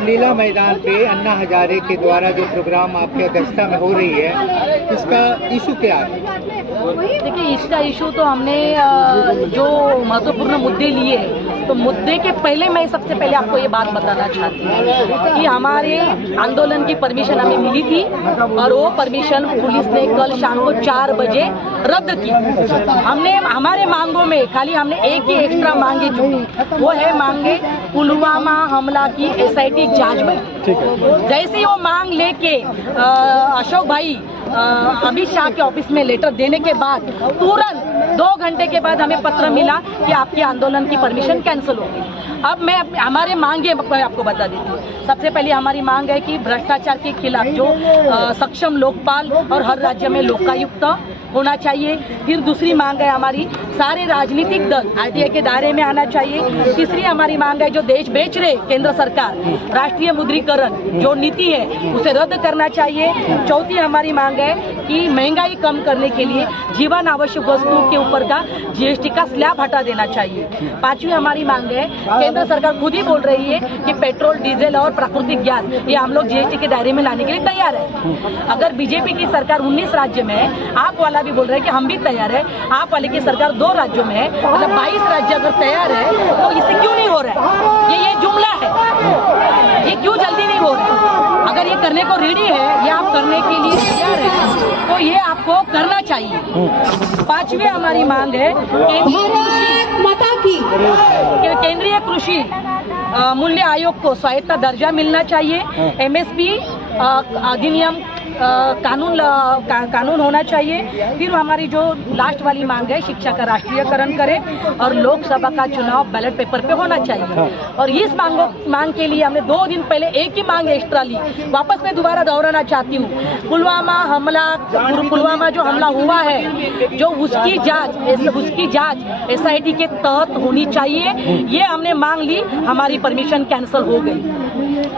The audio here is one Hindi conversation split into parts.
रामलीला मैदान पे अन्ना हजारे के द्वारा जो प्रोग्राम आपकी अध्यक्षता में हो रही है, इसका इशू क्या है? देखिए, इसका इशू तो हमने जो महत्वपूर्ण मुद्दे लिए, तो मुद्दे के पहले मैं सबसे पहले आपको ये बात बताना चाहती हूँ कि हमारे आंदोलन की परमिशन हमें मिली थी और वो परमिशन पुलिस ने कल शाम को 4 बजे रद्द की। हमने हमारे मांगों में खाली हमने एक ही एक्स्ट्रा मांगी चुनी, वो है मांगे पुलवामा हमला की SIT जांच में। जैसे ही वो मांग लेके अशोक भाई अमित शाह के ऑफिस में लेटर देने के बाद तुरंत 2 घंटे के बाद हमें पत्र मिला कि आपके आंदोलन की परमिशन कैंसिल हो गई। अब मैं हमारे मांगे मैं आपको बता देती हूँ। सबसे पहले हमारी मांग है कि भ्रष्टाचार के खिलाफ जो सक्षम लोकपाल और हर राज्य में लोकायुक्त होना चाहिए। फिर दूसरी मांग है हमारी, सारे राजनीतिक दल RTI के दायरे में आना चाहिए। तीसरी हमारी मांग है जो देश बेच रहे केंद्र सरकार, राष्ट्रीय मुद्रीकरण जो नीति है उसे रद्द करना चाहिए। चौथी हमारी मांग है कि महंगाई कम करने के लिए जीवन आवश्यक वस्तुओं के ऊपर का GST का स्लैब हटा देना चाहिए। पांचवी हमारी मांग है, केंद्र सरकार खुद ही बोल रही है कि पेट्रोल, डीजल और प्राकृतिक गैस ये हम लोग GST के दायरे में लाने के लिए तैयार है। अगर बीजेपी की सरकार 19 राज्य में है, आप वाला भी बोल रहे हैं कि हम भी तैयार है, आप वाले की सरकार 2 राज्यों में है, मतलब 22 राज्य अगर तैयार है तो इसे क्यों नहीं हो रहा है? ये जुमला है, ये क्यों जल्दी नहीं हो रहा है? अगर ये करने को रेडी है, ये आप करने के लिए तैयार है, तो ये आपको करना चाहिए। पांचवी हमारी मांग है केंद्रीय कृषि मूल्य आयोग को स्वायत्ता दर्जा मिलना चाहिए। MSP अधिनियम कानून होना चाहिए। फिर हमारी जो लास्ट वाली मांग है, शिक्षा का राष्ट्रीयकरण करें और लोकसभा का चुनाव बैलेट पेपर पे होना चाहिए। और इस मांग के लिए हमने 2 दिन पहले एक ही मांग एक्स्ट्रा ली, वापस मैं दोबारा दोहराना चाहती हूँ। पुलवामा जो हमला हुआ है, जो उसकी जांच SIT के तहत होनी चाहिए। ये हमने मांग ली, हमारी परमिशन कैंसिल हो गई।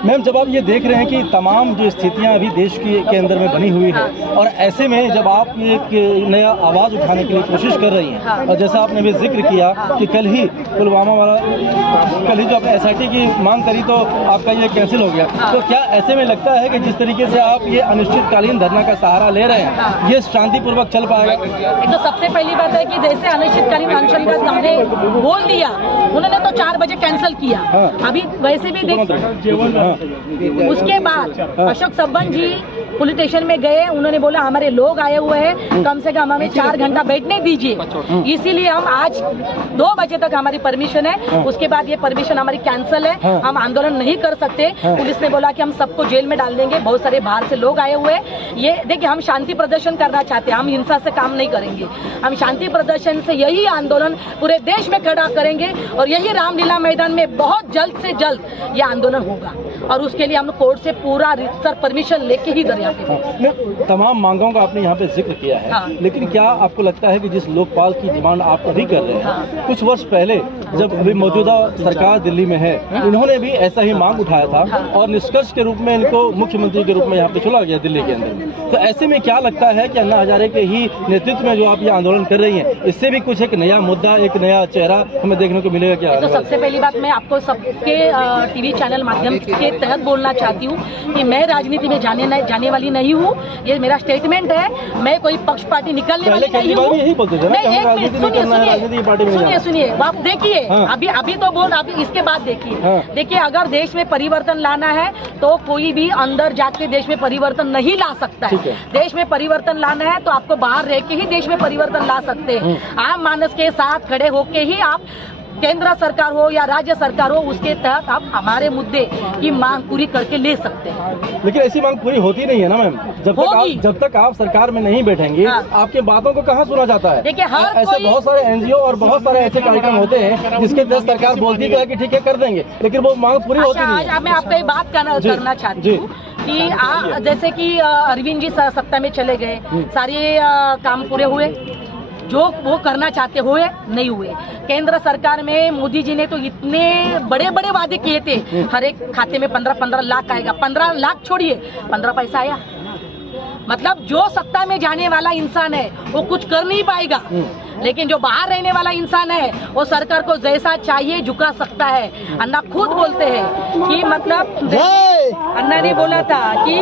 मैम, जब आप ये देख रहे हैं कि तमाम जो स्थितियां अभी देश के अंदर में बनी हुई है, और ऐसे में जब आप एक नया आवाज उठाने के लिए कोशिश कर रही हैं, और जैसा आपने भी जिक्र किया कि कल ही जो आपने SIT की मांग करी तो आपका ये कैंसिल हो गया, तो क्या ऐसे में लगता है कि जिस तरीके से आप ये अनिश्चितकालीन धरना का सहारा ले रहे हैं, ये शांतिपूर्वक चल पाएगा? तो सबसे पहली बात है कि जैसे अनिश्चितकालीन अनशन का हमने बोल दिया, उन्होंने तो 4 बजे कैंसिल किया। अभी वैसे भी उसके बाद अशोक सब्बन जी पुलिस स्टेशन में गए, उन्होंने बोला हमारे लोग आए हुए हैं, कम से कम हमें 4 घंटा बैठने दीजिए। इसीलिए हम आज 2 बजे तक हमारी परमिशन है, उसके बाद ये परमिशन हमारी कैंसिल है, हम आंदोलन नहीं कर सकते। पुलिस ने बोला कि हम सबको जेल में डाल देंगे, बहुत सारे बाहर से लोग आए हुए हैं। ये देखिए, हम शांति प्रदर्शन करना चाहते हैं, हम हिंसा से काम नहीं करेंगे। हम शांति प्रदर्शन से यही आंदोलन पूरे देश में खड़ा करेंगे और यही रामलीला मैदान में बहुत जल्द से जल्द ये आंदोलन होगा। और उसके लिए हम कोर्ट से पूरा रितसर परमिशन लेके ही दरिया पे। तमाम मांगों का आपने यहाँ पे जिक्र किया है, लेकिन क्या आपको लगता है कि जिस लोकपाल की डिमांड आप अभी कर रहे हैं, कुछ वर्ष पहले जब अभी मौजूदा सरकार दिल्ली में है, इन्होंने भी ऐसा ही मांग उठाया था और निष्कर्ष के रूप में इनको मुख्यमंत्री के रूप में यहाँ पे चुना गया दिल्ली के अंदर। तो ऐसे में क्या लगता है कि अन्ना हजारे के ही नेतृत्व में जो आप ये आंदोलन कर रही हैं, इससे भी कुछ एक नया मुद्दा, एक नया चेहरा हमें देखने को मिलेगा क्या? तो सबसे पहली बात मैं आपको सबके TV चैनल माध्यम के तहत बोलना चाहती हूँ कि मैं राजनीति में जाने वाली नहीं हूँ। ये मेरा स्टेटमेंट है, मैं कोई पक्ष पार्टी निकलने वाली नहीं हूँ। सुनिए, आप देखिए, अभी तो बोल, अभी इसके बाद देखिए, अगर देश में परिवर्तन लाना है तो कोई भी अंदर जाके देश में परिवर्तन नहीं ला सकता है। देश में परिवर्तन लाना है तो आपको बाहर रह के ही देश में परिवर्तन ला सकते हैं। आम मानस के साथ खड़े होके ही आप, केंद्र सरकार हो या राज्य सरकार हो, उसके तहत आप हमारे मुद्दे की मांग पूरी करके ले सकते हैं। लेकिन ऐसी मांग पूरी होती नहीं है ना मैम, जब तक आप सरकार में नहीं बैठेंगे, आपके बातों को कहाँ सुना जाता है? देखिए, ऐसे बहुत सारे NGO और बहुत सारे ऐसे कार्यक्रम होते हैं जिसके तहत सरकार बोलती है कि ठीक है कर देंगे, लेकिन वो मांग पूरी होती नहीं है। मैं आपको एक बात करना चाहती हूँ कि जैसे कि अरविंद जी सत्ता में चले गए, सारे काम पूरे हुए जो वो करना चाहते हुए नहीं हुए। केंद्र सरकार में मोदी जी ने तो इतने बड़े बड़े वादे किए थे, हर एक खाते में 15-15 लाख आएगा। 15 लाख छोड़िए, 15 पैसा आया। मतलब जो सत्ता में जाने वाला इंसान है वो कुछ कर नहीं पाएगा, लेकिन जो बाहर रहने वाला इंसान है वो सरकार को जैसा चाहिए झुका सकता है। अन्ना खुद बोलते हैं कि मतलब अन्ना ने बोला था कि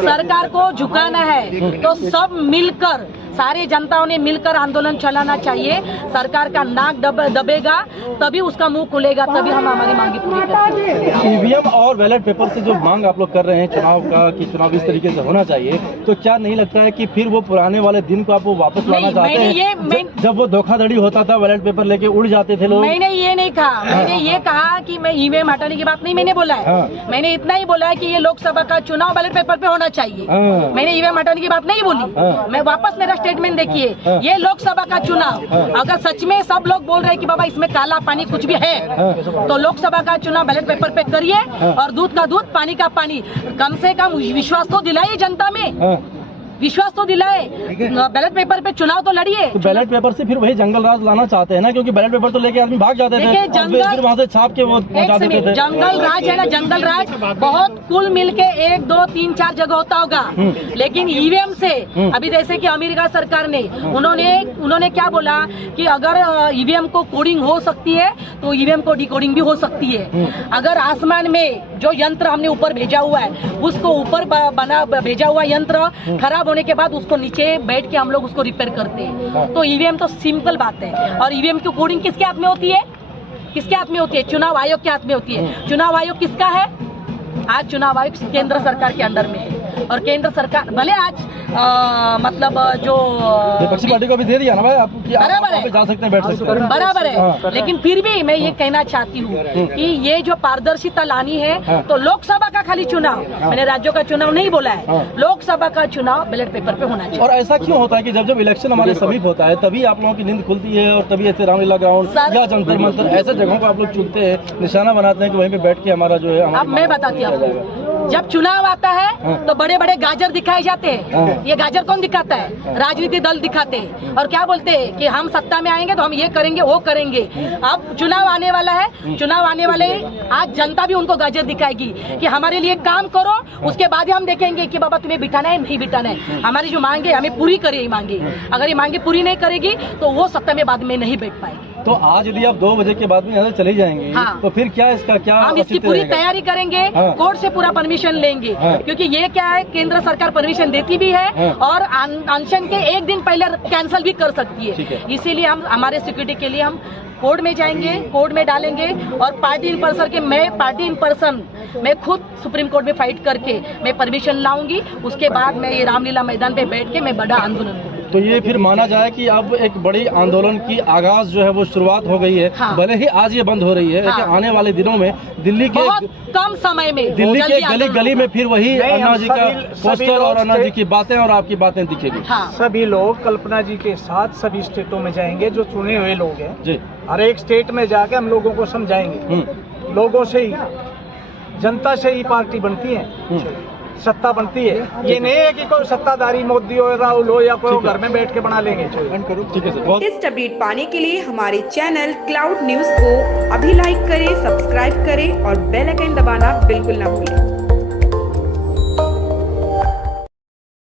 सरकार को झुकाना है तो सब मिलकर, सारे जनताओं ने मिलकर आंदोलन चलाना चाहिए। सरकार का नाक दबेगा तभी उसका मुंह खुलेगा, तभी हम हमारी मांगी पूरी करेंगे। ईवीएम और बैलेट पेपर से जो मांग आप लोग कर रहे हैं चुनाव का, कि चुनाव इस तरीके से होना चाहिए, तो क्या नहीं लगता है कि फिर वो पुराने वाले दिन को आप वो वापस लाना चाहते हैं, जब वो धोखाधड़ी होता था, बैलेट पेपर लेके उड़ जाते थे लोग? मैंने ये नहीं कहा, मैंने ये कहा कि मैं ईवीएम हटाने की बात नहीं मैंने बोला है। मैंने इतना ही बोला है कि ये लोकसभा का चुनाव बैलेट पेपर पे होना चाहिए। मैंने ईवीएम हटाने की बात नहीं बोली। मैं वापस मेरा स्टेटमेंट देखिए, ये लोकसभा का चुनाव अगर सच में सब लोग बोल रहे हैं कि बाबा इसमें काला पानी कुछ भी है, तो लोकसभा का चुनाव बैलेट पेपर पे करिए और दूध का दूध पानी का पानी। कम से कम विश्वास तो दिलाइए जनता में, विश्वास तो दिलाए। बैलेट पेपर पे चुनाव तो लड़िए। तो बैलेट पेपर से फिर वही जंगल राज लाना चाहते हैं ना, क्योंकि बैलेट पेपर तो लेके आदमी भाग जाते थे, फिर वहाँ से छाप के वो पहुँचा देते थे। जंगल राज है ना, जंगल राज बहुत कुल मिलके 1, 2, 3, 4 जगह होता होगा, लेकिन ईवीएम से अभी जैसे कि अमेरिका सरकार ने उन्होंने क्या बोला कि अगर ईवीएम को कोडिंग हो सकती है तो ईवीएम को डिकोडिंग भी हो सकती है। अगर आसमान में जो यंत्र हमने ऊपर भेजा हुआ है उसको ऊपर बना भेजा हुआ यंत्र खराब होने के बाद उसको नीचे बैठ के हम लोग उसको रिपेयर करते हैं। तो ईवीएम तो सिंपल बात है। और ईवीएम की कोडिंग किसके हाथ में होती है? किसके हाथ में होती है? चुनाव आयोग के हाथ में होती है। चुनाव आयोग किसका है? आज चुनाव आयोग केंद्र सरकार के अंडर में है, और केंद्र सरकार भले आज मतलब जो विपक्षी पार्टी को भी दे दिया ना भाई, आप बराबर है, जा सकते हैं, बैठ सकते हैं, बराबर है। लेकिन फिर भी मैं ये कहना चाहती हूँ कि ये जो पारदर्शिता लानी है, तो लोकसभा का खाली चुनाव, मैंने राज्यों का चुनाव नहीं बोला है, लोकसभा का चुनाव बैलेट पेपर पे होना चाहिए। और ऐसा क्यों होता है कि जब इलेक्शन हमारे समीप होता है तभी आप लोगों की नींद खुलती है और तभी ऐसे रामलीला ग्राउंड या जंतर मंतर ऐसे जगहों को आप लोग चुनते हैं, निशाना बनाते हैं कि वहीं पे बैठ के हमारा जो है। अब मैं बताती हूँ, जब चुनाव आता है तो बड़े बड़े गाजर दिखाए जाते हैं। ये गाजर कौन दिखाता है? राजनीतिक दल दिखाते हैं, और क्या बोलते हैं कि हम सत्ता में आएंगे तो हम ये करेंगे वो करेंगे। अब चुनाव आने वाला है, चुनाव आने वाले आज जनता भी उनको गाजर दिखाएगी कि हमारे लिए काम करो, उसके बाद ही हम देखेंगे कि बाबा तुम्हें बिठाना है नहीं बिठाना है। हमारी जो मांगे हमें पूरी करे ये मांगे, अगर ये मांगे पूरी नहीं करेगी तो वो सत्ता में बाद में नहीं बैठ पाएगी। तो आज यदि आप 2 बजे के बाद में यहाँ से चले जाएंगे, तो फिर क्या इसका क्या हम इसकी पूरी तैयारी करेंगे, कोर्ट से पूरा परमिशन लेंगे, क्योंकि ये क्या है, केंद्र सरकार परमिशन देती भी है और अनशन के 1 दिन पहले कैंसिल भी कर सकती है। इसीलिए हम हमारे सिक्योरिटी के लिए हम कोर्ट में जाएंगे, कोर्ट में डालेंगे, और पार्टी इन पर्सन मैं खुद सुप्रीम कोर्ट में फाइट करके मैं परमिशन लाऊंगी। उसके बाद मैं ये रामलीला मैदान पे बैठ के मैं बड़ा आंदोलन करूंगी। तो ये फिर माना जाए कि अब एक बड़ी आंदोलन की आगाज जो है वो शुरुआत हो गई है। भले ही आज ये बंद हो रही है, लेकिन आने वाले दिनों में दिल्ली के बहुत कम समय में दिल्ली के गली गली में फिर वही अन्ना जी का पोस्टर और अन्ना जी की बातें और आपकी बातें दिखेगी। सभी लोग कल्पना जी के साथ सभी स्टेटों में जाएंगे, जो चुने हुए लोग हैं जी, हर एक स्टेट में जाके हम लोगों को समझाएंगे। लोगों से ही, जनता से ही पार्टी बनती है, सत्ता बनती है। ये नहीं है कि कोई सत्ताधारी मोदी हो, राहुल हो या कोई घर में बैठ के बना लेंगे। ठीक है सर। इस अपडेट पाने के लिए हमारे चैनल क्लाउड न्यूज को अभी लाइक करें, सब्सक्राइब करें और बेल आइकन दबाना बिल्कुल ना भूलें।